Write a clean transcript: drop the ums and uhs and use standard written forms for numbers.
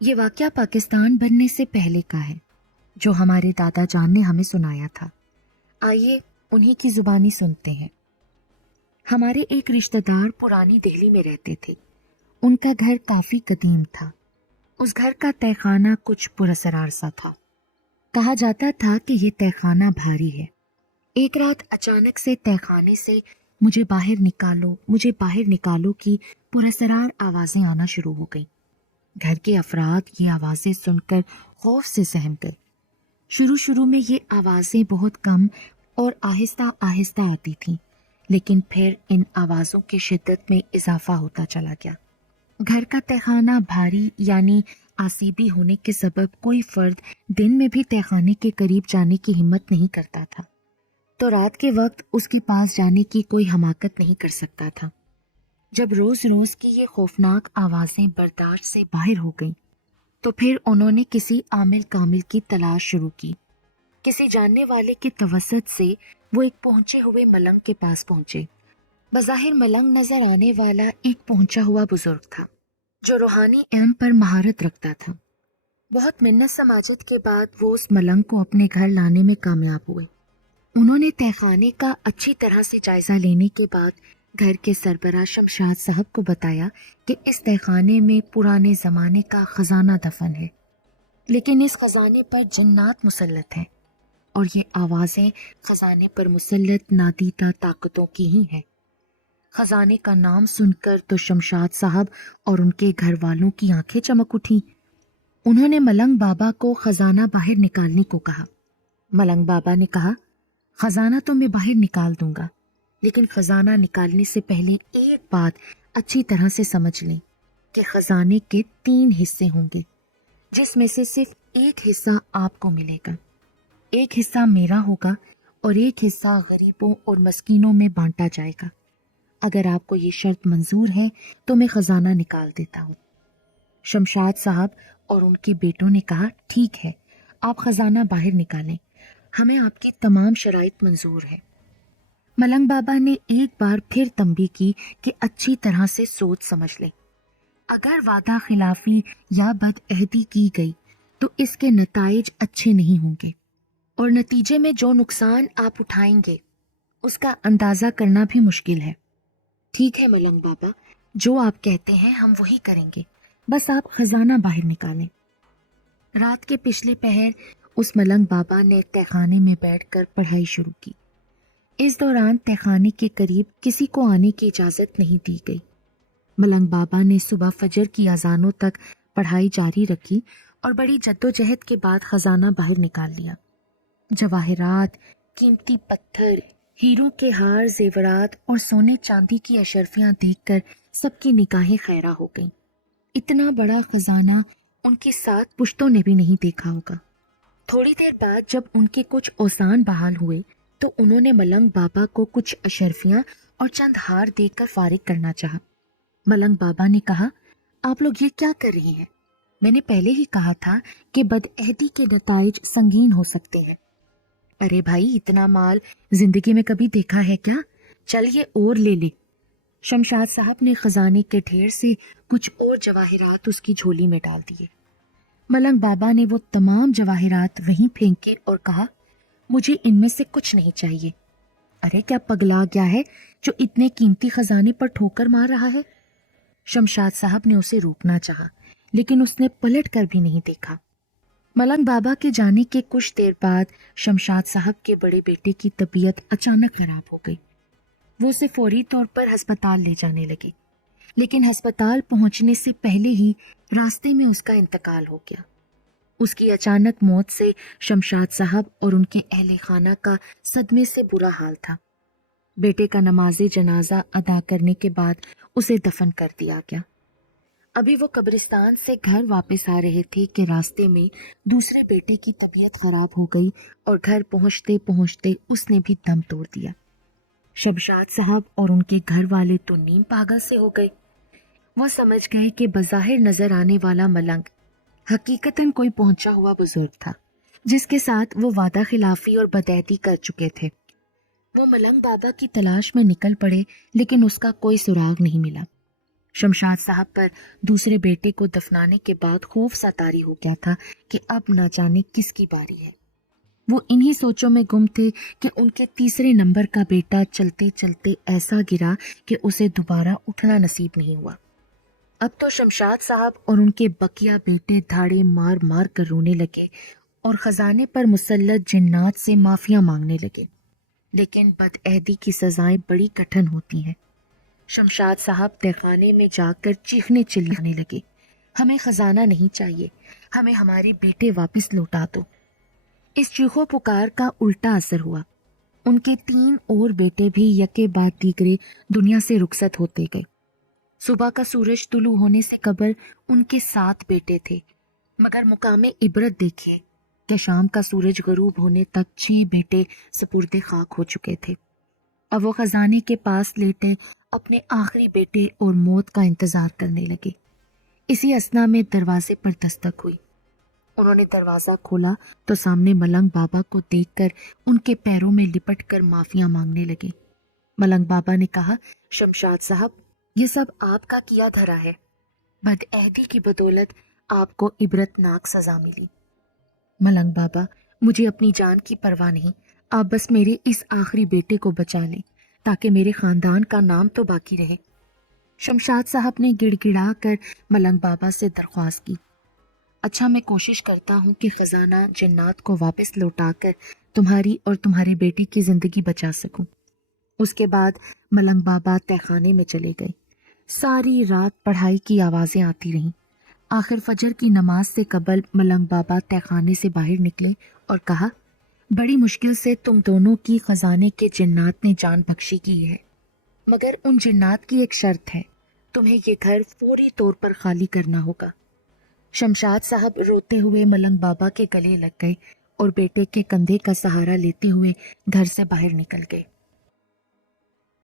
یہ واقعہ پاکستان بننے سے پہلے کا ہے، جو ہمارے دادا جان نے ہمیں سنایا تھا۔ آئیے انہی کی زبانی سنتے ہیں۔ ہمارے ایک رشتہ دار پرانی دہلی میں رہتے تھے۔ ان کا گھر کافی قدیم تھا۔ اس گھر کا تہہ خانہ کچھ پراسرار سا تھا۔ کہا جاتا تھا کہ یہ تہہ خانہ بھاری ہے۔ ایک رات اچانک سے تہہ خانے سے مجھے باہر نکالو کی پراسرار آوازیں آنا شروع ہو گئیں۔ گھر کے افراد یہ آوازیں سن کر خوف سے سہم گئے۔ شروع میں یہ آوازیں بہت کم اور آہستہ آہستہ آتی تھیں، لیکن پھر ان آوازوں کی شدت میں اضافہ ہوتا چلا گیا۔ گھر کا تہہ خانہ بھاری یعنی آسیبی ہونے کے سبب کوئی فرد دن میں بھی تہہ خانے کے قریب جانے کی ہمت نہیں کرتا تھا، تو رات کے وقت اس کے پاس جانے کی کوئی حماقت نہیں کر سکتا تھا۔ جب روز روز کی یہ خوفناک آوازیں برداشت سے باہر ہو گئیں، تو پھر انہوں نے کسی عامل کامل کی تلاش شروع کی۔ کسی جاننے والے کے توسط سے وہ ایک پہنچے ہوئے ملنگ کے پاس پہنچے۔ بظاہر ملنگ نظر آنے والا ایک پہنچا ہوا بزرگ تھا، جو روحانی علم پر مہارت رکھتا تھا۔ بہت منت سماجت کے بعد وہ اس ملنگ کو اپنے گھر لانے میں کامیاب ہوئے۔ انہوں نے تہہ خانے کا اچھی طرح سے جائزہ لینے کے بعد گھر کے سربراہ شمشاد صاحب کو بتایا کہ اس تہہ خانے میں پرانے زمانے کا خزانہ دفن ہے، لیکن اس خزانے پر جنات مسلط ہیں، اور یہ آوازیں خزانے پر مسلط نادیدہ طاقتوں کی ہی ہیں۔ خزانے کا نام سن کر تو شمشاد صاحب اور ان کے گھر والوں کی آنکھیں چمک اٹھیں۔ انہوں نے ملنگ بابا کو خزانہ باہر نکالنے کو کہا۔ ملنگ بابا نے کہا، خزانہ تو میں باہر نکال دوں گا، لیکن خزانہ نکالنے سے پہلے ایک بات اچھی طرح سے سمجھ لیں کہ خزانے کے 3 حصے ہوں گے، جس میں سے صرف ایک حصہ آپ کو ملے گا، ایک حصہ میرا ہوگا اور ایک حصہ غریبوں اور مسکینوں میں بانٹا جائے گا۔ اگر آپ کو یہ شرط منظور ہے تو میں خزانہ نکال دیتا ہوں۔ شمشاد صاحب اور ان کے بیٹوں نے کہا، ٹھیک ہے، آپ خزانہ باہر نکالیں، ہمیں آپ کی تمام شرائط منظور ہے۔ ملنگ بابا نے ایک بار پھر تنبیہ کی کہ اچھی طرح سے سوچ سمجھ لیں۔ اگر وعدہ خلافی یا بدعہدی کی گئی تو اس کے نتائج اچھے نہیں ہوں گے، اور نتیجے میں جو نقصان آپ اٹھائیں گے اس کا اندازہ کرنا بھی مشکل ہے۔ ٹھیک ہے ملنگ بابا، جو آپ کہتے ہیں ہم وہی کریں گے، بس آپ خزانہ باہر نکالیں۔ رات کے پچھلے پہر اس ملنگ بابا نے تہہ خانے میں بیٹھ کر پڑھائی شروع کی۔ اس دوران تہہ خانے کے قریب کسی کو آنے کی اجازت نہیں دی گئی۔ ملنگ بابا نے صبح فجر کی اذانوں تک پڑھائی جاری رکھی اور بڑی جدوجہد کے بعد خزانہ باہر نکال لیا۔ جواہرات، قیمتی پتھر، ہیروں کے ہار، زیورات اور سونے چاندی کی اشرفیاں دیکھ کر سب کی نگاہیں خیرہ ہو گئیں۔ اتنا بڑا خزانہ ان کی 7 پشتوں نے بھی نہیں دیکھا ہوگا۔ تھوڑی دیر بعد جب ان کے کچھ اوزان بحال ہوئے تو انہوں نے ملنگ بابا کو کچھ اشرفیاں اور چند ہار دے کر فارغ کرنا چاہا۔ ملنگ بابا نے کہا، آپ لوگ یہ کیا کر رہے ہیں؟ میں نے پہلے ہی کہا تھا کہ بدعہدی کے نتائج سنگین ہو سکتے ہیں۔ ارے بھائی، اتنا مال زندگی میں کبھی دیکھا ہے کیا؟ چل یہ اور لے لے۔ شمشاد صاحب نے خزانے کے ڈھیر سے کچھ اور جواہرات اس کی جھولی میں ڈال دیے۔ ملنگ بابا نے وہ تمام جواہرات وہیں پھینکے اور کہا، مجھے ان میں سے کچھ نہیں چاہیے۔ ارے کیا پگلا گیا ہے جو اتنے قیمتی خزانے پر ٹھوکر مار رہا ہے؟ شمشاد صاحب نے اسے روکنا چاہا، لیکن اس نے پلٹ کر بھی نہیں دیکھا۔ ملنگ بابا کے جانے کے کچھ دیر بعد شمشاد صاحب کے بڑے بیٹے کی طبیعت اچانک خراب ہو گئی۔ وہ اسے فوری طور پر ہسپتال لے جانے لگے، لیکن ہسپتال پہنچنے سے پہلے ہی راستے میں اس کا انتقال ہو گیا۔ اس کی اچانک موت سے شمشاد صاحب اور ان کے اہل خانہ کا صدمے سے برا حال تھا۔ بیٹے کا نماز جنازہ ادا کرنے کے بعد اسے دفن کر دیا گیا۔ ابھی وہ قبرستان سے گھر واپس آ رہے تھے کہ راستے میں دوسرے بیٹے کی طبیعت خراب ہو گئی اور گھر پہنچتے پہنچتے اس نے بھی دم توڑ دیا۔ شمشاد صاحب اور ان کے گھر والے تو نیم پاگل سے ہو گئے۔ وہ سمجھ گئے کہ بظاہر نظر آنے والا ملنگ حقیقتاً کوئی پہنچا ہوا بزرگ تھا، جس کے ساتھ وہ وعدہ خلافی اور بدعہدی کر چکے تھے۔ وہ ملنگ بابا کی تلاش میں نکل پڑے، لیکن اس کا کوئی سراغ نہیں ملا۔ شمشاد صاحب پر دوسرے بیٹے کو دفنانے کے بعد خوف سا طاری ہو گیا تھا کہ اب نہ جانے کس کی باری ہے۔ وہ انہی سوچوں میں گم تھے کہ ان کے تیسرے نمبر کا بیٹا چلتے چلتے ایسا گرا کہ اسے دوبارہ اٹھنا نصیب نہیں ہوا۔ اب تو شمشاد صاحب اور ان کے بقیہ بیٹے دھاڑے مار مار کر رونے لگے اور خزانے پر مسلط جنات سے معافیاں مانگنے لگے، لیکن بدعہدی کی سزائیں بڑی کٹھن ہوتی ہیں۔ شمشاد صاحب تہخانے میں جا کر چیخنے چلانے لگے، ہمیں خزانہ نہیں چاہیے، ہمیں ہمارے بیٹے واپس لوٹا دو۔ اس چیخو پکار کا الٹا اثر ہوا، ان کے 3 اور بیٹے بھی یکے بعد دیگرے دنیا سے رخصت ہوتے گئے۔ صبح کا سورج طلوع ہونے سے قبل ان کے 7 بیٹے تھے، مگر مقام عبرت دیکھیے کہ شام کا سورج غروب ہونے تک 6 بیٹے سپرد خاک ہو چکے تھے۔ اب وہ خزانے کے پاس لیٹے اپنے آخری بیٹے اور موت کا انتظار کرنے لگے۔ اسی اثنا میں دروازے پر دستک ہوئی۔ انہوں نے دروازہ کھولا تو سامنے ملنگ بابا کو دیکھ کر ان کے پیروں میں لپٹ کر معافیاں مانگنے لگے۔ ملنگ بابا نے کہا، شمشاد صاحب، یہ سب آپ کا کیا دھرا ہے، بدعہدی کی بدولت آپ کو عبرت ناک سزا ملی۔ ملنگ بابا، مجھے اپنی جان کی پرواہ نہیں، آپ بس میرے اس آخری بیٹے کو بچا لیں تاکہ میرے خاندان کا نام تو باقی رہے۔ شمشاد صاحب نے گڑ گڑا کر ملنگ بابا سے درخواست کی، اچھا میں کوشش کرتا ہوں کہ خزانہ جنات کو واپس لوٹا کر تمہاری اور تمہارے بیٹی کی زندگی بچا سکوں۔ اس کے بعد ملنگ بابا تہخانے میں چلے گئے۔ ساری رات پڑھائی کی آوازیں آتی رہیں۔ آخر فجر کی نماز سے قبل ملنگ بابا تہخانے سے باہر نکلے اور کہا، بڑی مشکل سے تم دونوں کی خزانے کے جنات نے جان بخشی کی ہے، مگر ان جنات کی ایک شرط ہے، تمہیں یہ گھر فوری طور پر خالی کرنا ہوگا۔ شمشاد صاحب روتے ہوئے ملنگ بابا کے گلے لگ گئے اور بیٹے کے کندھے کا سہارا لیتے ہوئے گھر سے باہر نکل گئے۔